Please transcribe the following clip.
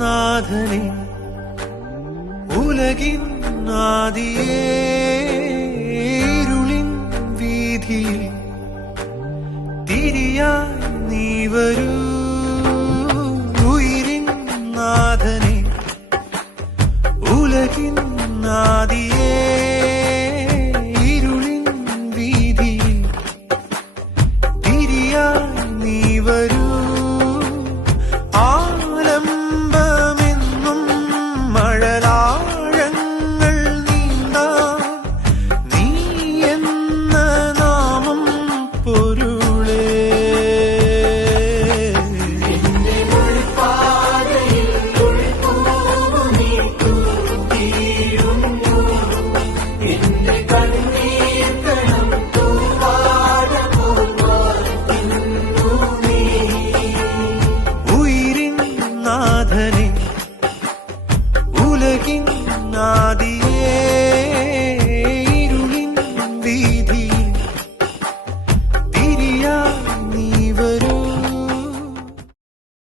നാഥനെ ഉലകിൻ ആദിയേ ഇരുളിൻ വീതിയിൽ തിരിയായി നീ വരൂ. ഉയിരിൻ നാഥനെ ഉലകിൻ ആദിയേ ഇരുളിൻ വീതിയിൽ തിരിയായി നീ വരൂ. ഉലകിൻ ആദി